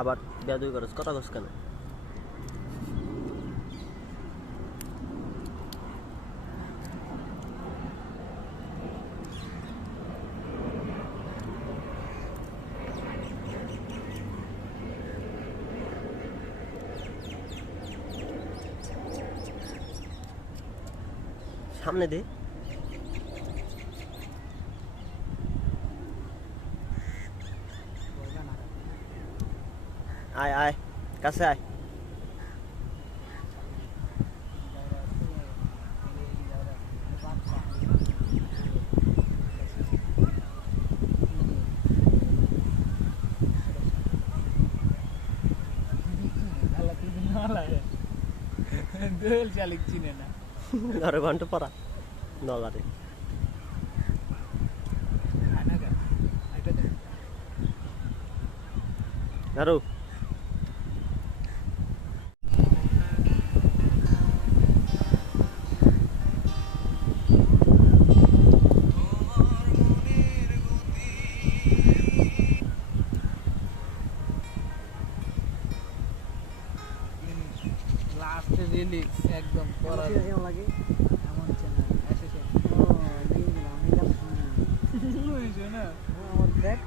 আবার বেয়াদবি করস কথা কস কেন সামনে দে আয় আয় কাছে আয় ঘরে ঘন্টা পড়া নলারে আরো লাস্ট রিলিক্স একদম পড়া লাগে এমন চ্যানেল এসেছে ও লিংক দিলাম আমি জানি না আমার দেখ